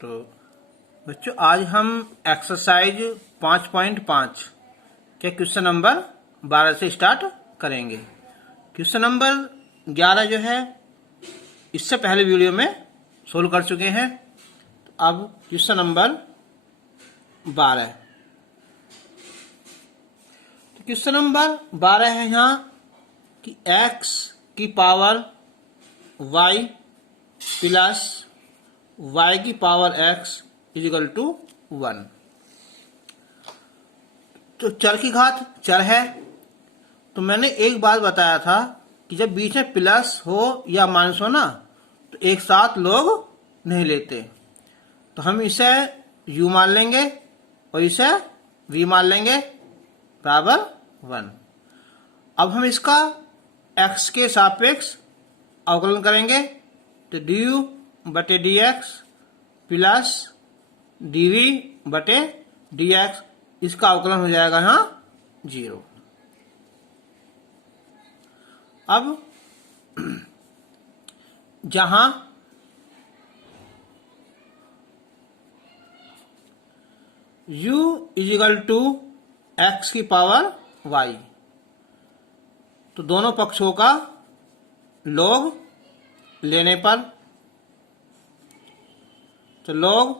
तो बच्चों आज हम एक्सरसाइज 5.5 के क्वेश्चन नंबर 12 से स्टार्ट करेंगे। क्वेश्चन नंबर 11 जो है इससे पहले वीडियो में सोल्व कर चुके हैं। तो अब क्वेश्चन नंबर 12। तो क्वेश्चन नंबर 12 है यहाँ कि x की पावर y प्लस y की पावर x इजिकल टू 1। तो चर की घात चर है। तो मैंने एक बात बताया था कि जब बीच में प्लस हो या माइनस हो ना तो एक साथ लोग नहीं लेते। तो हम इसे u मान लेंगे और इसे v मान लेंगे बराबर 1। अब हम इसका x के सापेक्ष अवकलन करेंगे तो du बटे dx प्लस dv बटे dx, इसका अवकलन हो जाएगा यहाँ 0। अब जहां u इजिकल टू x की पावर y, तो दोनों पक्षों का log लेने पर तो log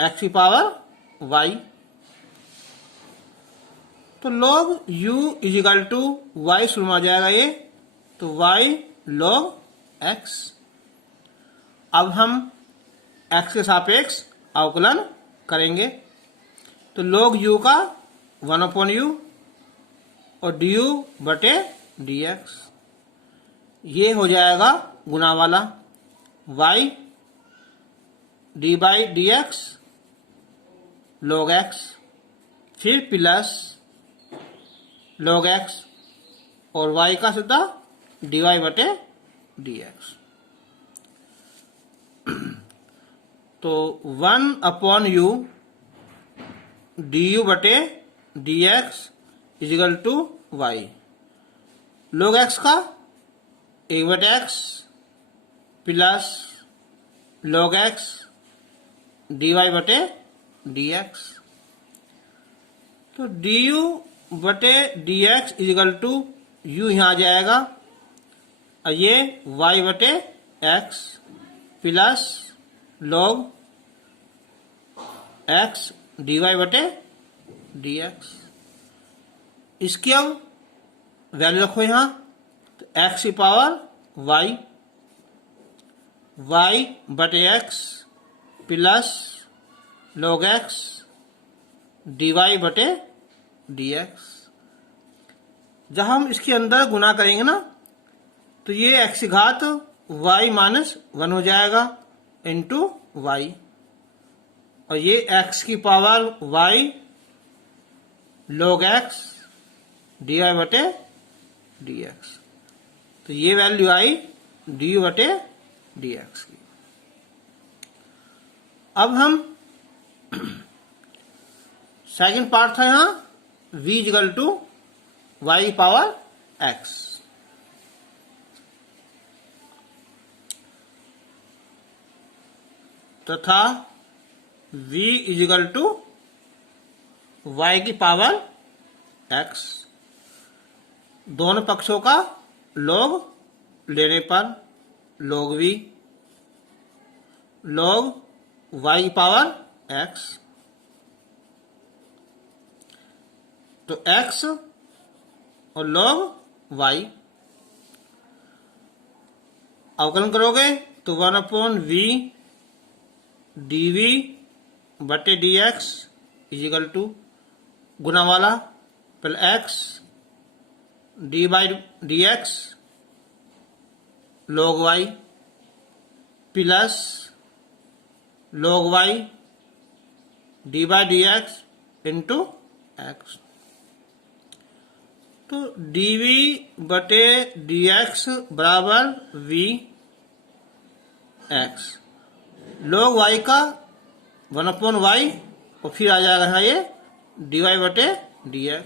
x की पावर y, तो log u equal to y शुरू में आ जाएगा ये, तो y log x। अब हम x के सापेक्ष अवकलन करेंगे तो log u का 1/u और du बटे dx, ये हो जाएगा गुना वाला y d by dx log x, फिर प्लस log x और y का सीधा dy बटे dx। तो 1/u du बटे dx is equal to y, log x का 1/x plus log x dy बटे dx, तो du बटे dx इजिकल टू u यहाँ आ जाएगा और ये y बटे x plus log x dy बटे dx। इसकी अब वैल्यू रखो यहाँ, तो x की पावर y बटे x plus log x dy बटे dx। जब हम इसके अंदर गुना करेंगे ना तो ये x की घात y माइनस 1 हो जाएगा इंटू y, और ये x की power y log x dy बटे dx, तो ये वैल्यू आई du बटे dx की। अब हम सेकंड पार्ट था यहाँ v equal to y power x, तथा v इजिकल टू y की पावर x, दोनों पक्षों का log लेने पर log v log y की पावर x, तो x और log y अवकलन करोगे तो 1/v dv बटे dx इजिकल टू गुना वाला plus x d by dx log y plus log y d by dx into x, तो dv बटे dx बराबर v x, log y का 1/y और फिर आ जाएगा यहाँ ये dy बटे dx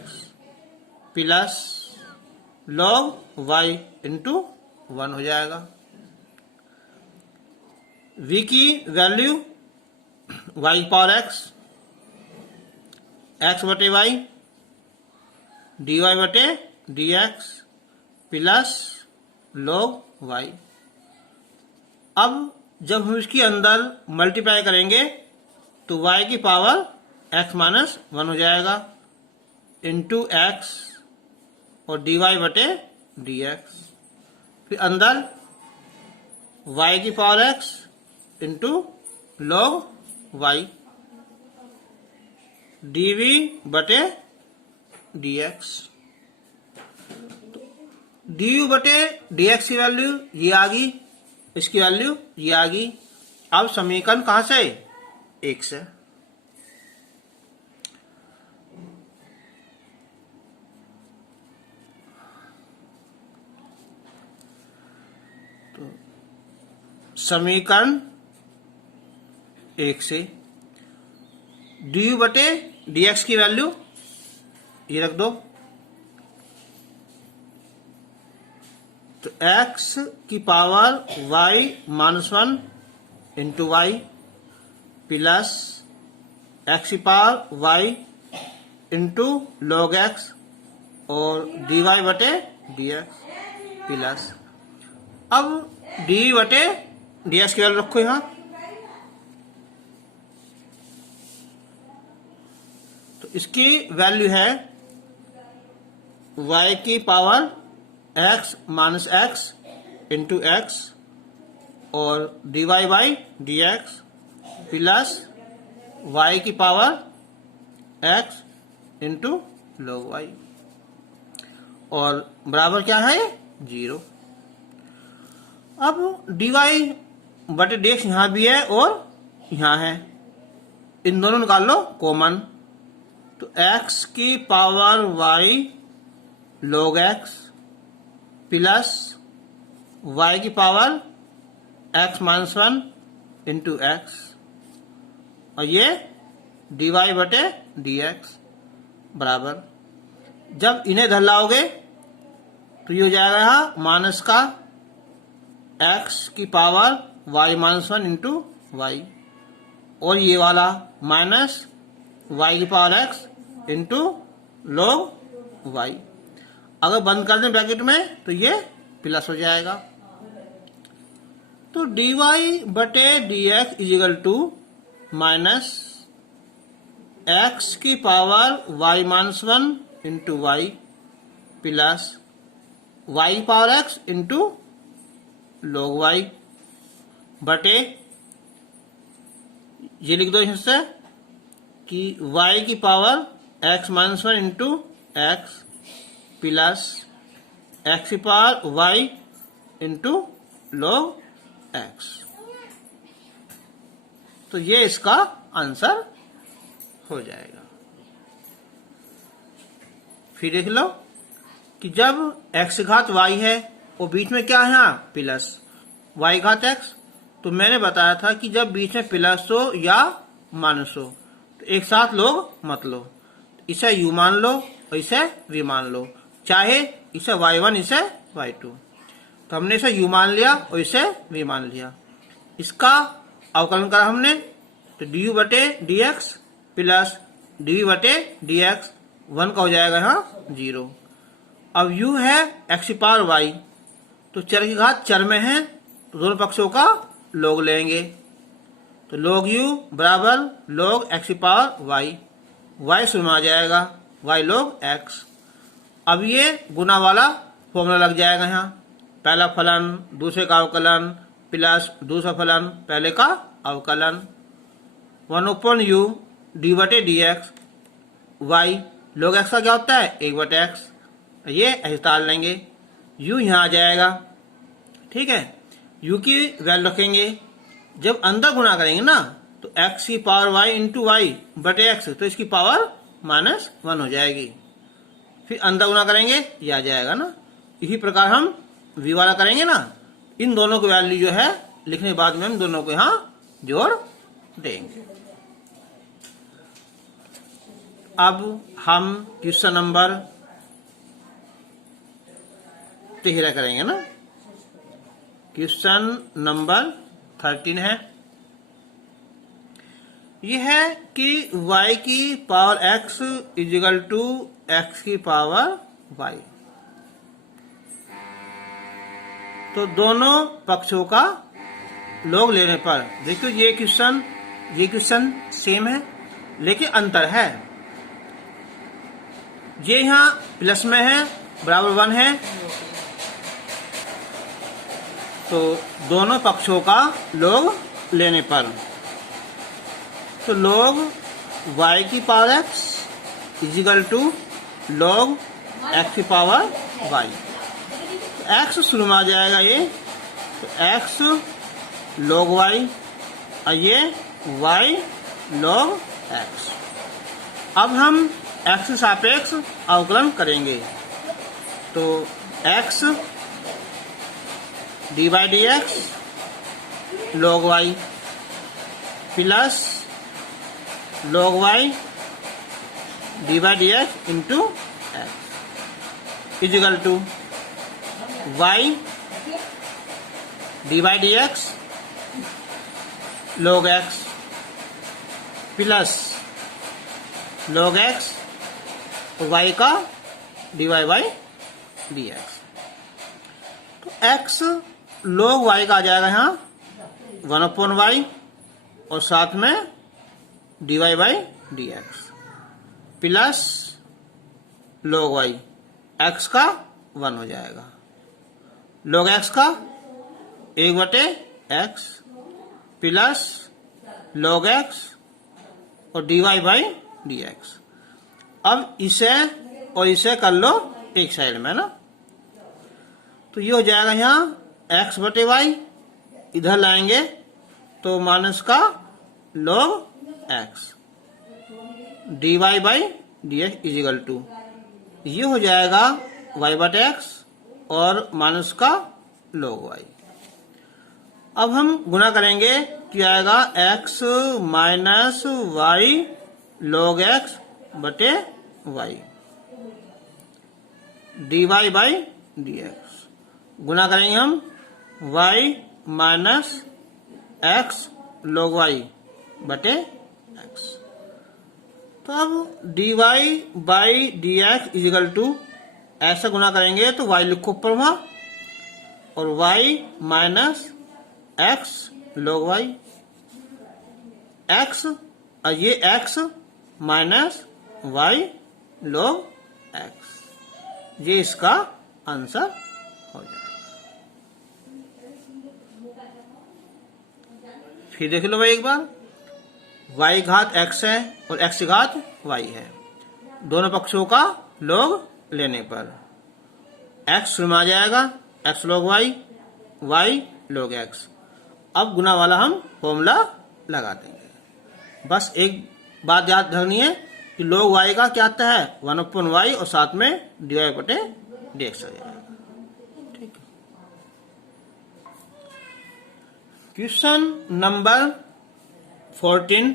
plus log y into 1 हो जाएगा। v की वैल्यू वाई पावर एक्स बटे वाई, डी वाई बटे d x plus log y. अब जब हम इसके अंदर मल्टीप्लाई करेंगे तो y की पावर x माइनस 1 हो जाएगा इंटू एक्स और dy बटे dx। फिर अंदर y की power x into log y dv बटे dx। du बटे dx की वैल्यू ये आ गई, इसकी वैल्यू ये आ गई। अब समीकरण कहां से? 1 से। तो समीकरण 1 से du बटे dx की वैल्यू ये रख दो। तो x की power y minus 1 into Y plus x की power y into log x और dy बटे dx प्लस। अब dy बटे dx की वैल्यू रखो यहां। तो इसकी वैल्यू है y की power x minus x into x और dy by d x plus y की power x into log y और बराबर क्या है? 0। अब dy बटे dx यहां भी है और यहां है, इन दोनों निकाल लो कॉमन। तो x की power y log x plus y की power x minus 1 into x और ये dy बटे dx बराबर। जब इन्हें धर लाओगे तो ये हो जाएगा यहाँ माइनस का x की power y minus 1 into y और ये वाला माइनस y की power x into log y। अगर बंद कर दें ब्रैकेट में तो ये प्लस हो जाएगा। तो dy बटे dx is equal to minus X की power y minus 1 into Y plus y power x into log y बटे ये लिख दो इससे कि y की power x minus 1 into X plus X की power y into log x। तो ये इसका आंसर हो जाएगा। फिर देख लो कि जब x घात y है और बीच में क्या है? यहाँ प्लस y घात x। तो मैंने बताया था कि जब बीच में प्लस हो या माइनस हो तो एक साथ लोग मत लो, इसे u मान लो और इसे v मान लो, चाहे इसे y1 इसे y2। तो हमने इसे u मान लिया और इसे v मान लिया। इसका अवकलन करा हमने तो du बटे dx प्लस dv बटे dx 1 का हो जाएगा यहाँ 0। अब u है x की पावर y, तो चर की घात चर में है तो दोनों पक्षों का log लेंगे। तो log u बराबर log x की पावर y शून्य आ जाएगा y log x। अब ये गुना वाला फॉर्मूला लग जाएगा यहाँ, पहला फलन दूसरे का अवकलन प्लस दूसरा फलन पहले का अवकलन 1/u डी बटे d x y log x का क्या होता है? 1/x। ये ऐसे ताल लेंगे, u यहाँ आ जाएगा। ठीक है, u की वैल्यू रखेंगे, जब अंदर गुणा करेंगे ना तो x की पावर y इंटू वाई बटे x, तो इसकी पावर -1 हो जाएगी। फिर अंदर गुणा करेंगे ये आ जाएगा ना। इसी प्रकार हम v वाला करेंगे ना, इन दोनों की वैल्यू जो है लिखने के बाद में हम दोनों को यहाँ जोड़ देंगे। अब हम क्वेश्चन नंबर 13 करेंगे ना। क्वेश्चन नंबर 13 है, ये है कि y की power x equal to x की पावर y। तो दोनों पक्षों का लॉग लेने पर, देखिए ये क्वेश्चन सेम है लेकिन अंतर है। ये यहाँ प्लस में है, बराबर 1 है, तो दोनों पक्षों का लॉग लेने पर, तो लॉग y की power x equal to log x की पावर y। x शुरू में आ जाएगा ये, तो x log y और ये y log x। अब हम x के सापेक्ष अवकलन करेंगे, तो x dy dx log y plus log y dy dx into x equal to y dy dx log x plus log x y का dy by dx। तो x log y का आ जाएगा यहाँ 1/y और साथ में dy by dx plus log y x का 1 हो जाएगा, log x का 1/x प्लस log x और dy by dx। अब इसे और इसे कर लो एक साइड में ना, तो ये हो जाएगा यहाँ x/y, इधर लाएंगे तो माइनस का log x dy by dx is equal to ये हो जाएगा y/x और माइनस का log y। अब हम गुना करेंगे तो आएगा x minus y log x बटे y dy by dx। गुना करेंगे हम y minus x log y बटे x। तो अब dy by dx is equal to ऐसा गुना करेंगे तो y लिखो ऊपर वहां और y minus x log y x और ये x minus y log x, ये इसका आंसर हो जाएगा। फिर देख लो भाई एक बार, y घात x है और x घात y है, दोनों पक्षों का log लेने पर x शुरू में आ जाएगा x log y y log x। अब गुना वाला हम फॉर्मूला लगा देंगे। बस एक बात याद रखनी है कि log y का क्या आता है 1/y और साथ में dy बटे dx हो जाएगा। ठीक है, क्वेश्चन नंबर 14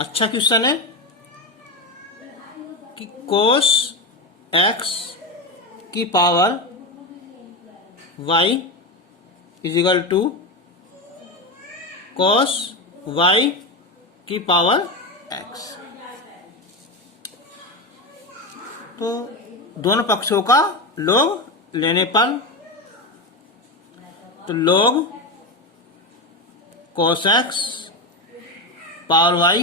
अच्छा क्वेश्चन है कि cos x की power y equal to cos y की पावर x। तो दोनों पक्षों का log लेने पर, तो log cos x power y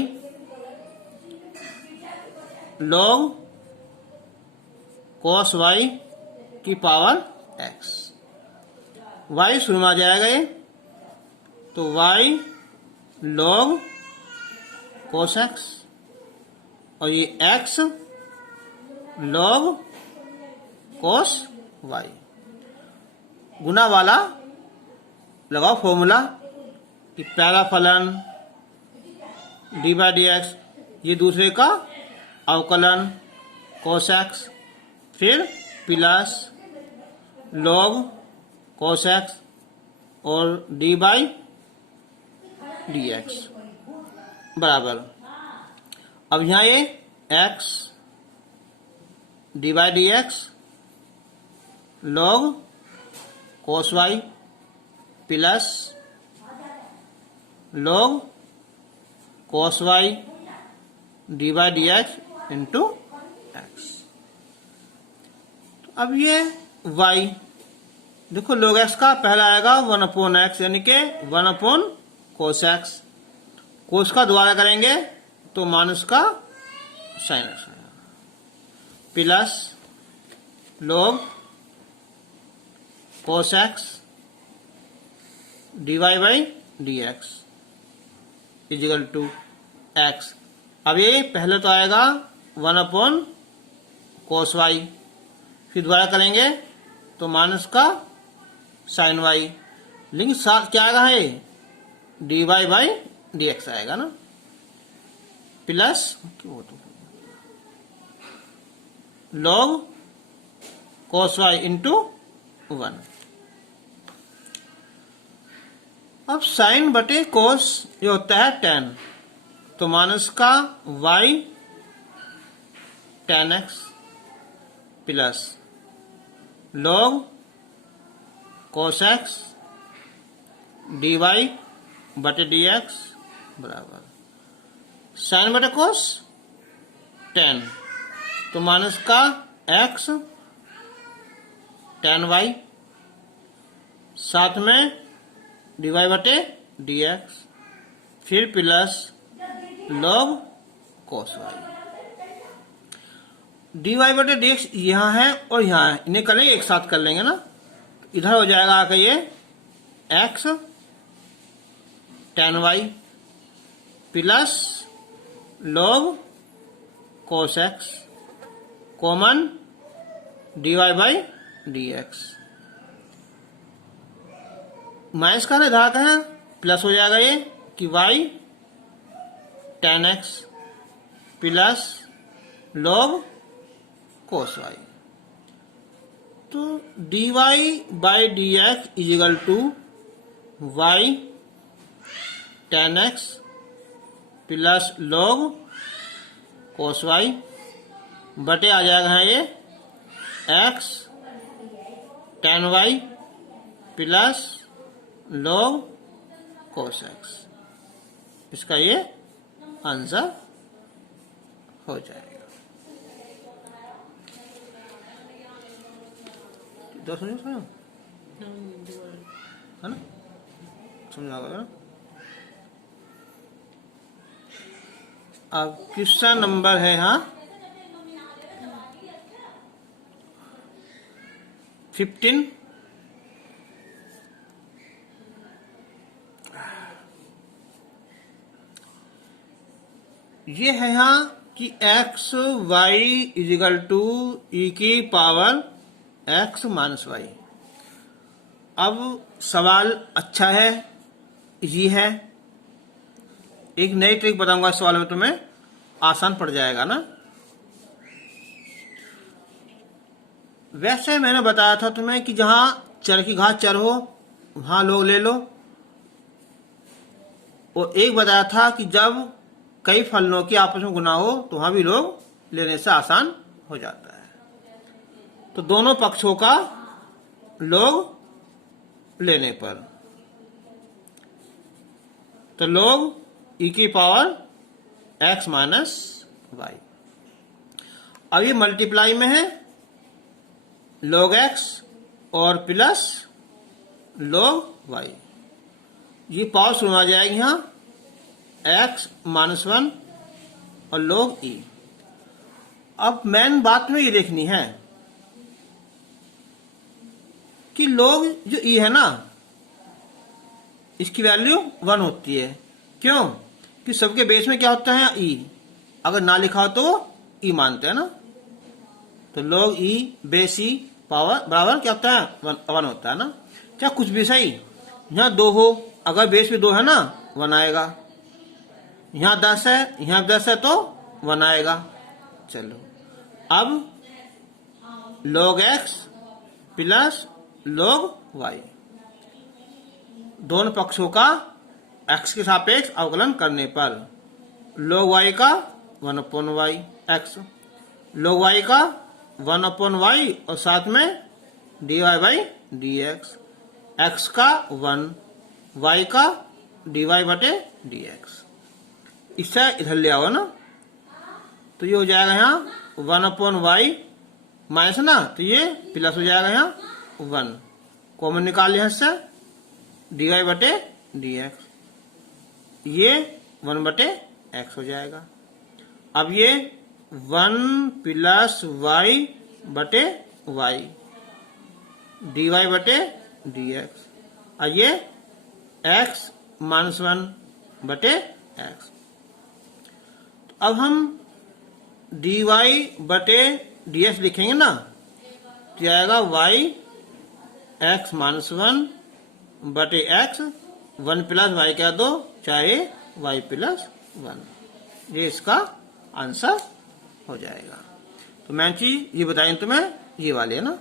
log cos y की पावर x। y शुरू में आ जाएगा ये, तो y log cos x और ये x log cos y। गुना वाला लगाओ फॉर्मूला कि पहला फलन dy by dx, ये दूसरे का अवकलन cos x, फिर प्लस log cos x और dy by dx बराबर। अब यहाँ ये x dy by dx log cos y plus log cos y dy dx into x. अब ये y देखो log x का पहला आएगा 1/x यानी के 1/cos x। कोस का दोबारा करेंगे तो माइनस का साइन एक्स आएगा plus log cos x dy by dx is equal to x। अब ये पहले तो आएगा 1/cos y, फिर दोबारा करेंगे तो माइनस का साइन y, लेकिन साथ क्या आएगा है dy बाई dx आएगा ना, plus log cos y into 1। अब साइन बटे कोस ये होता है tan, तो माइनस का y tan x plus log cos x dy बटे dx बराबर साइन बटे कोस tan, तो माइनस का x tan y साथ में dy बटे dx फिर plus log cos y dy बटे dx यहाँ है और यहाँ है, इन्हें करेंगे एक साथ कर लेंगे ना, इधर हो जाएगा आकर ये x tan y plus log cos x common dy by dx minus का इधर का है प्लस हो जाएगा ये कि y tan x plus log cos y, तो dy by dx is equal to y tan x plus log cos y बटे आ जाएगा ये x tan y plus log cos x, इसका ये आंसर हो जाएगा। तो समझो है ना, समझा ना। अब किसका नंबर है यहाँ 15। ये है यहाँ कि x y equal to e की पावर x माइनस वाई। अब सवाल अच्छा है, ये है, एक नई ट्रिक बताऊंगा इस सवाल में, तुम्हें आसान पड़ जाएगा ना। वैसे मैंने बताया था तुम्हें कि जहां चर की घात चर हो वहां लोग ले लो, और एक बताया था कि जब कई फलनों की आपस में गुना हो तो वहां भी लोग लेने से आसान हो जाता है। तो दोनों पक्षों का लोग लेने पर तो लोग e की पावर x माइनस वाई। अब ये मल्टीप्लाई में है log x और प्लस log y, ये पावर शुरू आ जाएगी यहाँ x माइनस 1 और log e। अब मेन बात में ये देखनी है कि log जो e है ना, इसकी वैल्यू 1 होती है। क्यों? कि सबके बेस में क्या होता है e, अगर ना लिखा हो तो e मानते हैं ना, तो log e base e power बराबर क्या होता है 1 होता है ना। क्या कुछ भी सही, यहाँ 2 हो, अगर बेस में 2 है ना 1 आएगा, यहाँ 10 है, यहाँ 10 है तो 1 आएगा। चलो अब log x plus log y, दोनों पक्षों का x के सापेक्ष अवकलन करने पर log y का 1/y x, log y का 1/y और साथ में dy बाई dx, x का 1, y का dy बटे dx। इससे इधर ले आओ ना, तो ये हो जाएगा यहाँ 1/y माइनस ना, तो ये प्लस हो जाएगा यहाँ 1, कॉमन निकाल लिया इससे, dy/dx, ये 1/x हो जाएगा। अब ये 1 + y/y dy/dx, और ये x - 1/x। अब हम dy/dx लिखेंगे ना, तो आएगा y x - 1/x, 1 + y क्या दो, चाहे y + 1, ये इसका आंसर हो जाएगा। तो मैं चीज ये बताएं तुम्हें, ये वाले है ना,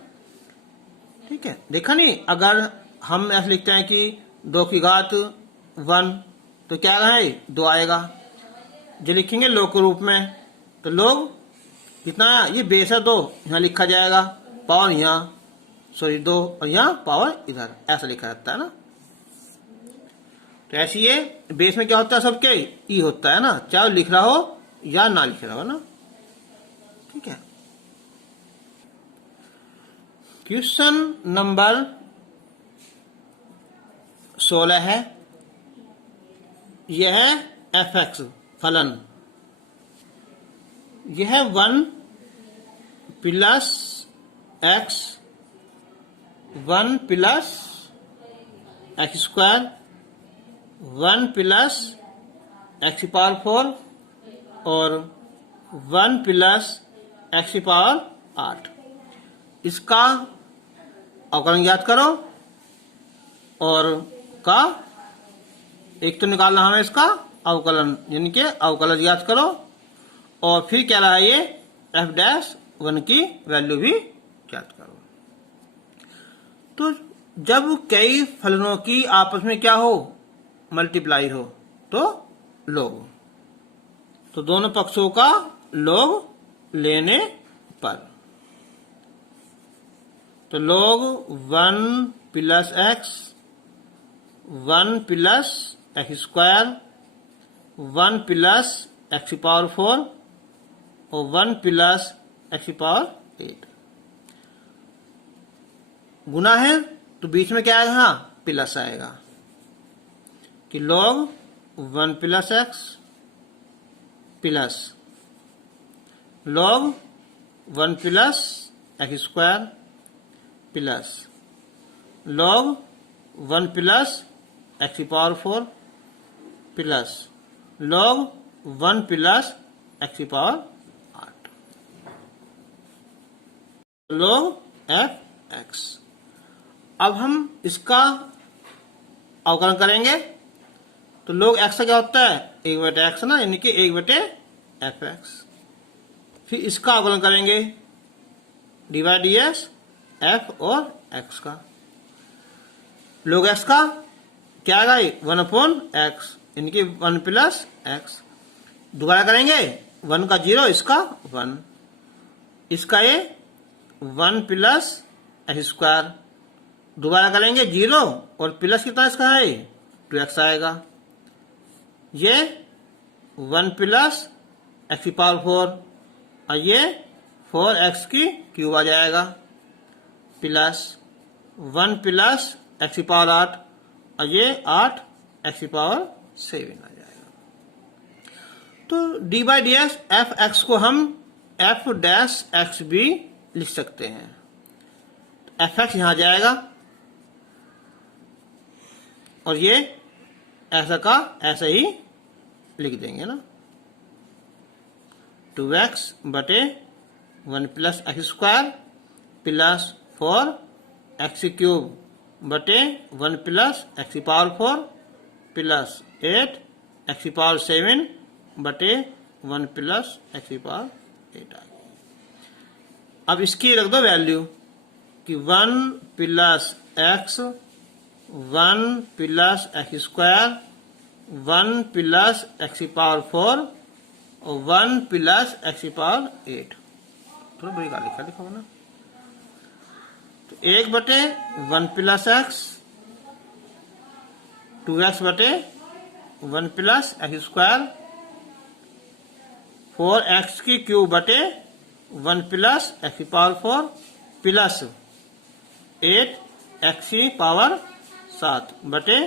ठीक है। देखा नहीं, अगर हम ऐसे लिखते हैं कि 2 की घात 1, तो क्या है 2 आएगा। जो लिखेंगे लॉग के रूप में, तो लॉग कितना है, ये बेस है 2, यहाँ लिखा जाएगा, पावर यहाँ, सॉरी 2, और यहाँ पावर इधर, ऐसा लिखा जाता है ना। तो ऐसे ये बेस में क्या होता है, सबके ई होता है ना, चाहे लिख रहा हो या ना लिख रहा हो ना, ठीक है। क्वेश्चन नंबर 16 है, यह है fx फलन, यह 1 + x, 1 + x², 1 + x⁴ और 1 + x⁸। इसका अवकलन याद करो, और का एक तो निकालना हमें इसका अवकलन, यानी कि अवकलन याद करो, और फिर क्या रहा ये f'1 की वैल्यू भी याद करो। तो जब कई फलनों की आपस में क्या हो, मल्टीप्लाई हो, तो लॉग, तो दोनों पक्षों का लॉग लेने पर, तो log 1 + x, 1 + x², 1 + x⁴ और 1 + x⁸। गुना है तो बीच में क्या आएगा, हाँ प्लस आएगा, कि log 1 + x plus log 1 + x² plus log 1 + x⁴ plus log 1 + x⁸, log f(x). अब हम इसका अवकलन करेंगे, तो log x का क्या होता है, 1/x ना, यानी कि 1/fx। फिर इसका अवकलन करेंगे dy/dx f और x का। log x का क्या आएगा, 1/x, यानी कि 1 + x। दोबारा करेंगे, 1 का 0, इसका 1, इसका ये 1 + x²। दोबारा करेंगे 0 और प्लस कितना इसका है, 2x आएगा। ये 1 + x⁴ और ये 4x³ आ जाएगा, प्लस 1 + x⁸ और ये 8x⁷ आ जाएगा। तो dy/dx f(x) को हम f'(x) भी लिख सकते हैं। f(x) यहां जाएगा, और ये ऐसा का ऐसा ही लिख देंगे ना, 2x/1 + x² प्लस 4x³ बटे 1 + x⁴ प्लस 8x⁷ बटे 1 + x⁴ अब इसकी रख दो वैल्यू, कि 1 + x, 1 + x², 1 + x⁴ और 1 + x⁸। थोड़ा बड़ी गाली लिखा लिखा ना, तो 1/1 + x, 2x/1 + x² 4x की क्यूब बटे 1 प्लस x की पावर 4 प्लस 8 x की पावर 7 बटे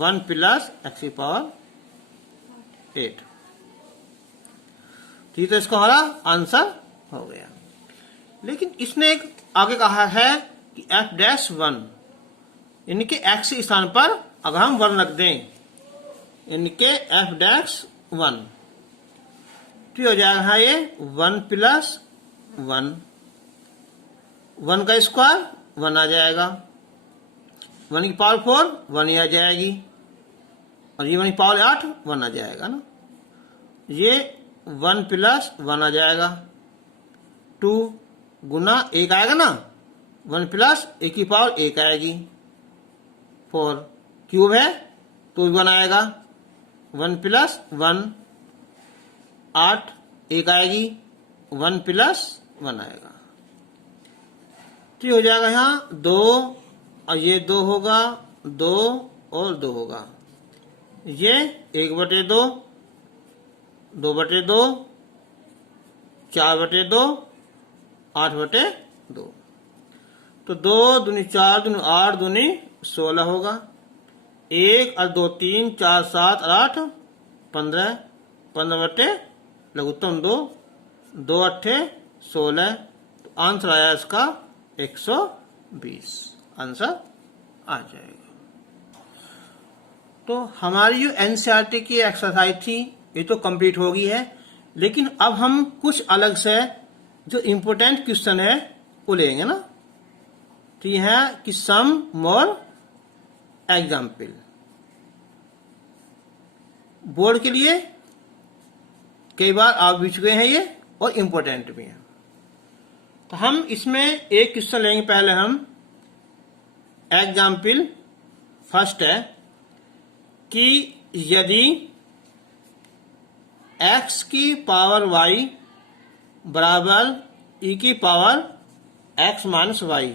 1 प्लस x की पावर 8। ठीक है, इसका हमारा आंसर हो गया। लेकिन इसने एक आगे कहा है कि f'1 इनके x के स्थान पर अगर हम 1 रख दें, इनके f'1 तो हो जाएगा ये 1 प्लस 1, 1 का स्क्वायर 1 आ जाएगा, 1 की पावर 4 1 ही आ जाएगी, और ये 1 की पावर 8 1 आ जाएगा ना। ये 1 प्लस 1 आ जाएगा, 2 गुना 1 आएगा ना, 1 प्लस 1 की पावर 1 आएगी, 4 क्यूब है तो 1 आएगा, 1 प्लस 1 8 1 आएगी, 1 प्लस 1 आएगा। तो हो जाएगा यहाँ 2 और ये 2 होगा, 2 और 2 होगा, ये 1/2, 2/2, 4/2, 8/2। तो 2 दूनी 4 दूनी 8 दूनी 16 होगा, 1 और 2 3 4 7 और 8 15, 15 लघुत्तम 2, 2 8 16। तो आंसर आया इसका 120, आंसर आ जाएगा। तो हमारी जो एनसीईआरटी की एक्सरसाइज थी ये तो कंप्लीट हो गई है, लेकिन अब हम कुछ अलग से जो इम्पोर्टेंट क्वेश्चन है वो लेंगे ना। तो यह है कि सम मोर एग्जाम्पल, बोर्ड के लिए कई बार आ भी चुके हैं ये और इम्पोर्टेंट भी हैं। तो हम इसमें एक क्वेश्चन लेंगे। पहले हम एग्जाम्पल फर्स्ट है कि यदि x की पावर y बराबर e की पावर x माइनस वाई,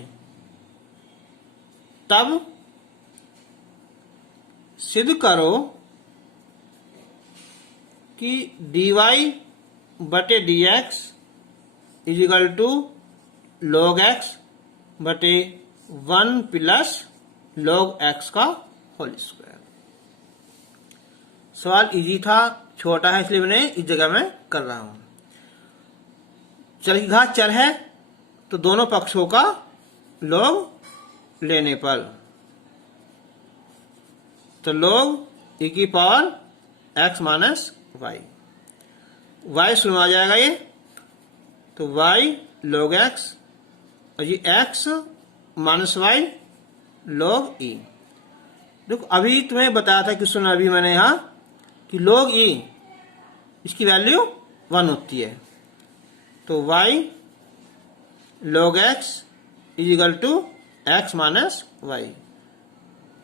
तब सिद्ध करो कि dy बटे dx is equal to log x बटे 1 प्लस log x का होल स्क्वायर। सवाल इजी था, छोटा है इसलिए मैंने इस जगह में कर रहा हूं। चर की घात चर है तो दोनों पक्षों का log लेने पर तो log e की power x minus y, y शुरू आ जाएगा ये, तो y log x और ये x minus y log e। देखो अभी तुम्हें बताया था क्वेश्चन अभी मैंने यहाँ कि log e इसकी वैल्यू 1 होती है, तो y log x equal to x minus y.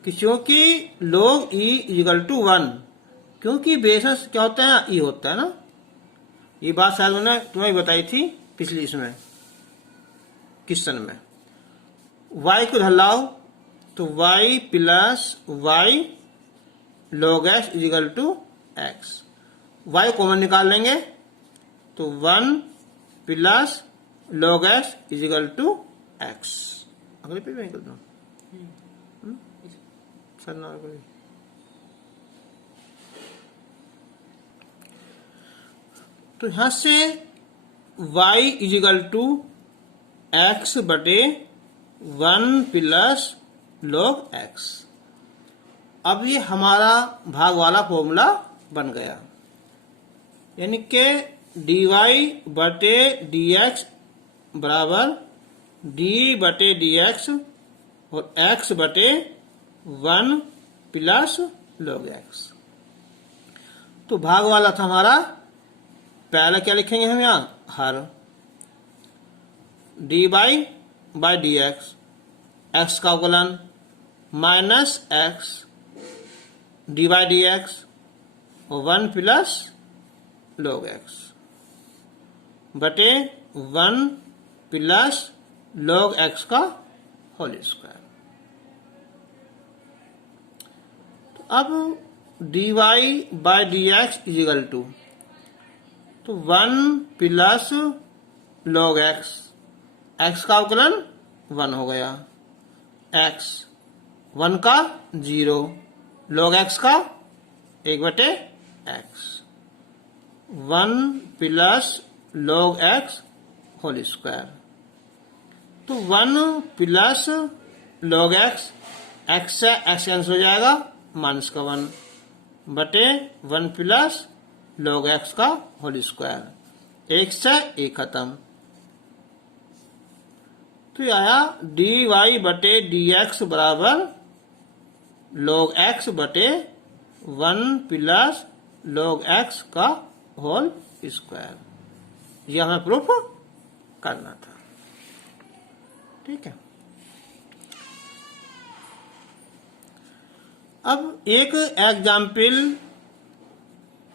क्योंकि log e इजिकल टू 1, क्योंकि बेसिस क्या होता है e होता है ना। ये बात शायद मैंने तुम्हें बताई थी पिछली इसमें क्वेश्चन में। y को धर लाओ तो y plus y log x equal to x, y common निकाल लेंगे तो 1 plus log x equal to x। अगले पे निकल दो सर ना तो यहां से y इजिकल टू x बटे 1 प्लस log x। अब ये हमारा भाग वाला फॉर्मूला बन गया, यानी कि dy बटे dx बराबर d बटे dx और x बटे 1 प्लस log x। तो भाग वाला था हमारा, पहले क्या लिखेंगे हम यहाँ हर dy बाई dx, x का अवकलन minus x d by d x और 1 प्लस log x बटे 1 प्लस log x का होल स्क्वायर। तो अब dy by d x equal to, तो 1 प्लस log x, x का अवकलन 1 हो गया, x 1 का 0, log x का 1/x, 1 plus log x whole square. तो 1 प्लस log x, x से x कैंसिल हो जाएगा, माइनस का 1 बटे 1 प्लस log x का होल स्क्वायर, 1 से 1 खत्म। तो ये आया dy बटे dx बराबर log x बटे 1 प्लस log x का होल स्क्वायर। यह हमें प्रूफ करना था। ठीक है, अब एक एग्जाम्पल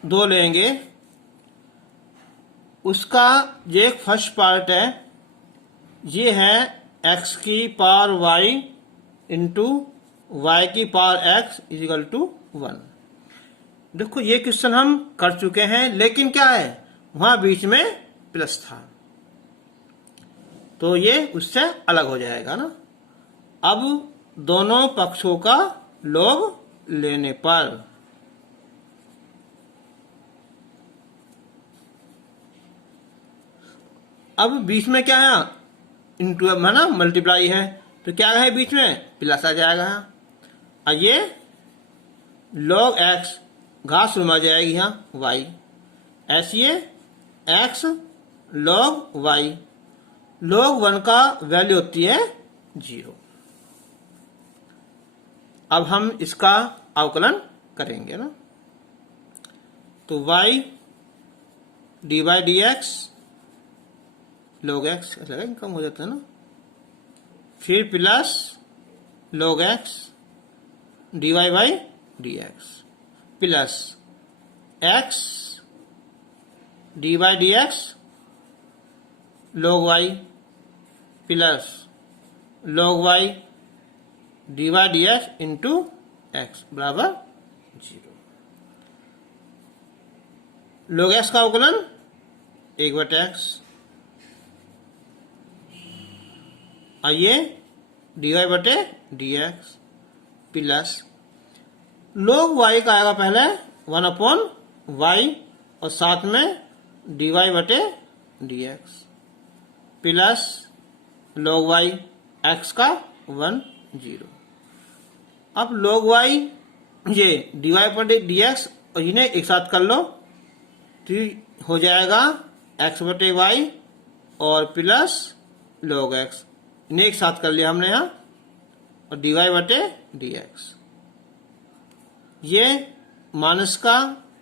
2 लेंगे। उसका जो एक फर्स्ट पार्ट है, ये है x की पावर y इंटू y की पावर x इजिकल टू 1। देखो ये क्वेश्चन हम कर चुके हैं, लेकिन क्या है, वहां बीच में प्लस था, तो ये उससे अलग हो जाएगा ना। अब दोनों पक्षों का log लेने पर अब बीच में क्या है, इंटू है ना, मल्टीप्लाई है, तो क्या है बीच में प्लस आ जाएगा। और ये log x घास उमा जाएगी यहाँ y, ऐसी है x log y, log 1 का वैल्यू होती है 0। अब हम इसका अवकलन करेंगे ना, तो y dy dx log x ऐसा कम हो जाता है ना, फिर plus log x dy by dx plus x dy dx log y plus log y dy dx into x बराबर 0। log x का अवकलन 1/x, आइए dy बटे dx प्लस log y का आएगा पहले 1/y और साथ में dy बटे dx plus log y x का 1 0। अब log y ये dy बटे dx और इन्हें एक साथ कर लो, तो हो जाएगा x बटे y और प्लस log x, इन्हें एक साथ कर लिया हमने यहाँ, और dy बटे dx, ये माइनस का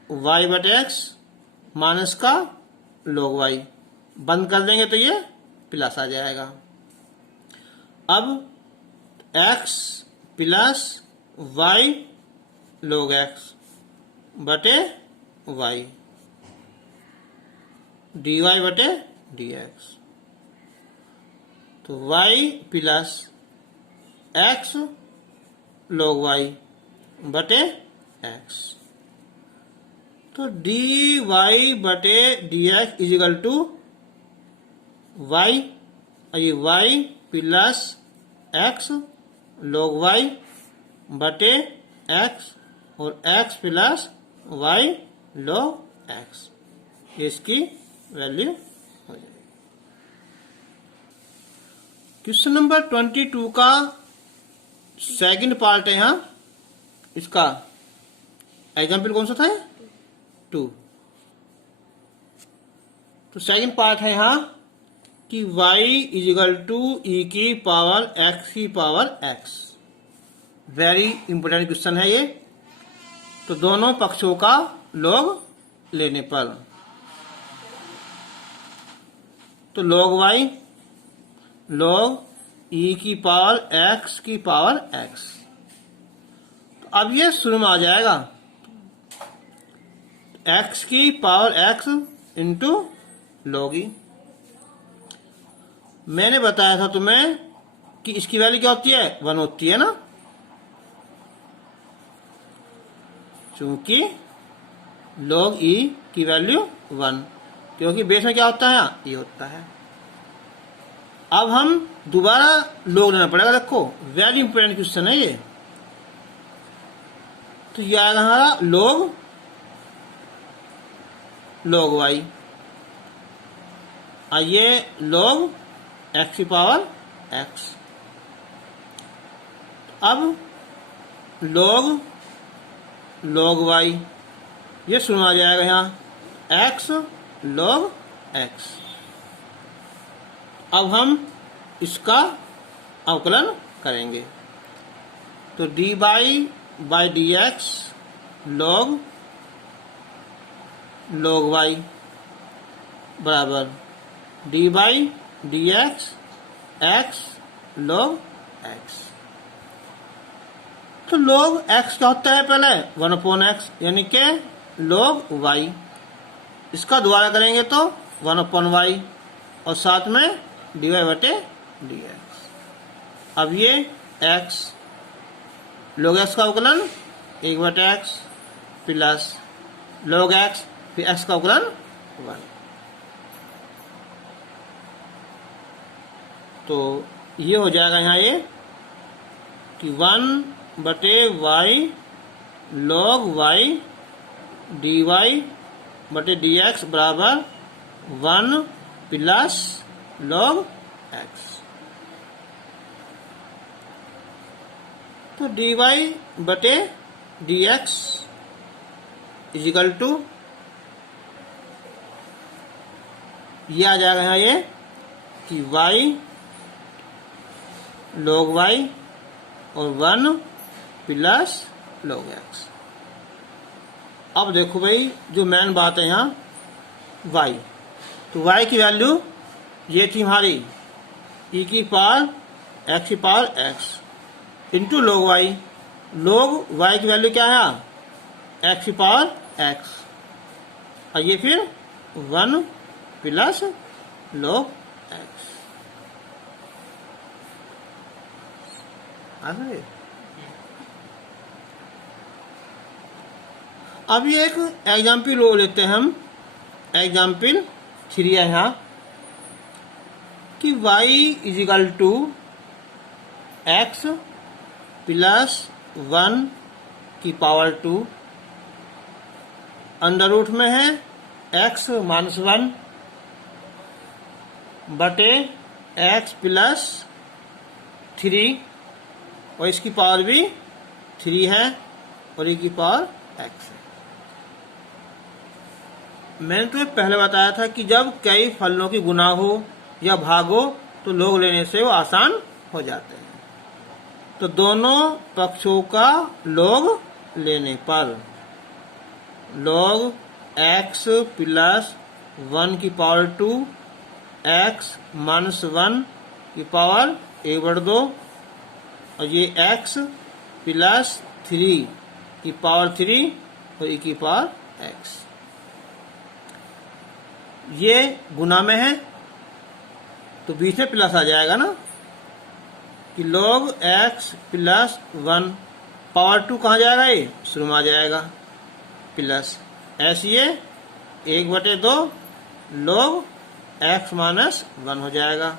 y बटे x माइनस का log y बंद कर देंगे तो ये प्लस आ जाएगा। अब x plus y log x बटे y dy बटे dx, तो y plus x log y बटे x, तो dy बटे dx इजिकल टू y, और ये y plus x log y बटे x और x plus y log x, इसकी वैल्यू हो जाएगी। क्वेश्चन नंबर 22 का सेकंड पार्ट है यहाँ, इसका एग्जाम्पल कौन सा था, 2। तो सेकंड पार्ट है यहाँ कि y इजिकल टू e की पावर x की power x। Very important question है ये। तो दोनों पक्षों का log लेने पर, तो log y log e की पावर x की पावर x, तो अब ये शुरू में आ जाएगा x की power x into log e। मैंने बताया था तुम्हें कि इसकी वैल्यू क्या होती है, 1 होती है ना, चूंकि log e की वैल्यू 1, क्योंकि बेस में क्या होता है, ये होता है। अब हम दोबारा log लेना पड़ेगा। देखो वेरी इंपॉर्टेंट क्वेश्चन है ये। तो ये आएगा हमारा log y, और ये log x की पावर x। अब log y ये शुरू आ जाएगा यहाँ x log x। अब हम इसका अवकलन करेंगे। तो dy by dx log y बराबर dy dx x log x। तो log x क्या होता है, पहले 1/x यानी कि log y। इसका दोबारा करेंगे तो 1/y और साथ में dy बटे dx। अब ये x log x का अवकलन 1/x प्लस log x फिर x का अवकलन 1। तो ये हो जाएगा यहाँ ये कि 1/y log y dy बटे dx बराबर 1 प्लस log x। तो dy बटे dx इजिकल टू ये आ जाएगा यहाँ ये कि y log y और 1 प्लस log x। अब देखो भाई जो मेन बात है यहाँ y, तो y की वैल्यू ये थी हमारी e की पावर x की power x into log y। log y की वैल्यू क्या है, x की पावर x, और ये फिर 1 प्लस log x। अभी एक एग्जाम्पल वो लेते हैं हम। एग्जाम्पल 3 है यहाँ कि y equal to x plus 1 की पावर 2 अंडर रूट में है x माइनस 1 बटे x प्लस 3 और इसकी पावर भी 3 है और e की पावर x है। मैंने तुम्हें पहले बताया था कि जब कई फलनों की गुना हो या भाग हो तो log लेने से वो आसान हो जाते हैं। तो दोनों पक्षों का log लेने पर log x प्लस 1 की पावर 2 x माइनस 1 की पावर 1/2 और ये x प्लस 3 की पावर 3 और e की पावर x। ये गुना में है तो बीच में प्लस आ जाएगा ना कि log x प्लस 1 पावर 2 कहाँ जाएगा, ये शुरू में आ जाएगा प्लस ऐसे ये 1/2 log x माइनस 1 हो जाएगा।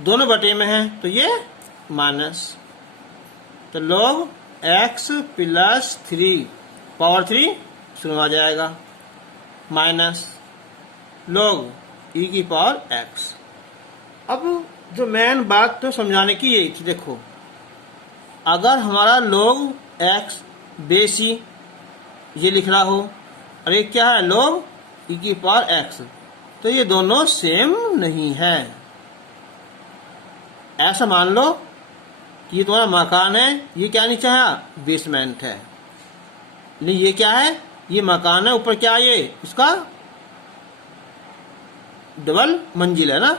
दोनों बटे में है तो ये माइनस, तो log x प्लस 3 पावर 3 शुरू में आ जाएगा माइनस log e की पावर x। अब जो मेन बात तो समझाने की यही थी। देखो अगर हमारा log x बेस e ये लिख रहा हो और ये क्या है log e की पावर x, तो ये दोनों सेम नहीं है। ऐसा मान लो कि ये तुम्हारा मकान है, ये क्या नीचे है बेसमेंट है, नहीं ये क्या है ये मकान है, ऊपर क्या है ये इसका डबल मंजिल है ना,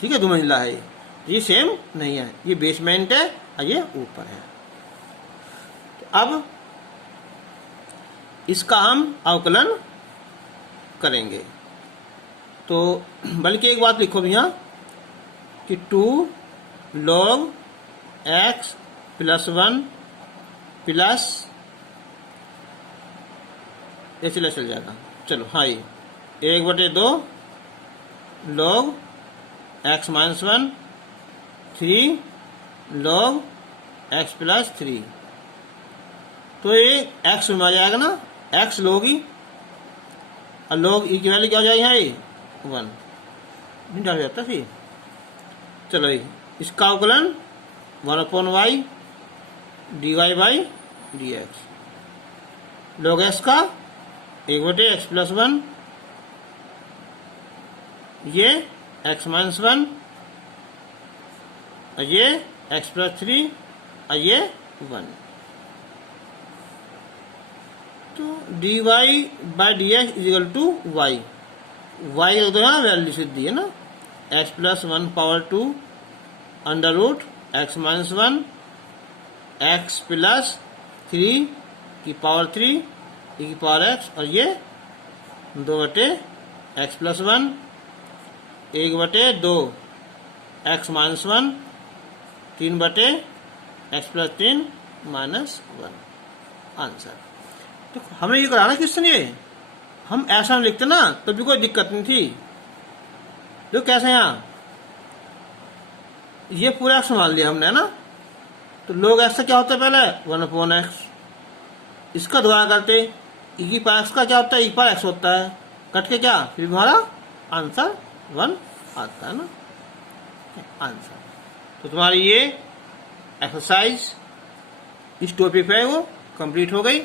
ठीक है 2 मंजिला है ये सेम नहीं है, ये बेसमेंट है और ये ऊपर है। तो अब इसका हम अवकलन करेंगे। तो बल्कि एक बात लिखो भैया कि 2 log x प्लस 1 प्लस ऐसे चल जाएगा। चलो हाँ ये 1/2 log x minus 1, 3 log x plus 3। तो ये x में आ जाएगा ना, x log ही, और log e की वैल्यू क्या हो जाएगी है 1, नहीं डाल जाता फिर। चलो इसका अवकलन 1/y dy/dx, log x का 1/x प्लस 1, ये x माइनस 1, और ये x प्लस 3, और ये 1। तो dy/dx is equal to y, y तो यहाँ वैल्यू सिद्ध दी है ना, x plus 1 power 2 under root x minus 1 x plus 3 की पावर 3 e की पावर x, और ये 2/x plus 1 1/2 x minus 1 3/x plus 3 minus 1 answer. तो हमें ये कराना किससे नहीं, हम ऐसा लिखते ना तो भी कोई दिक्कत नहीं थी। जो कैसे यहाँ ये पूरा x मान लिया हमने, है ना, तो log x का क्या होता है पहले 1/x, इसका दोबारा करते e की पावर x का क्या होता है, e पावर x होता है, कट के क्या फिर हमारा आंसर 1 आता है ना आंसर। तो तुम्हारी ये एक्सरसाइज इस टॉपिक पे वो कंप्लीट हो गई।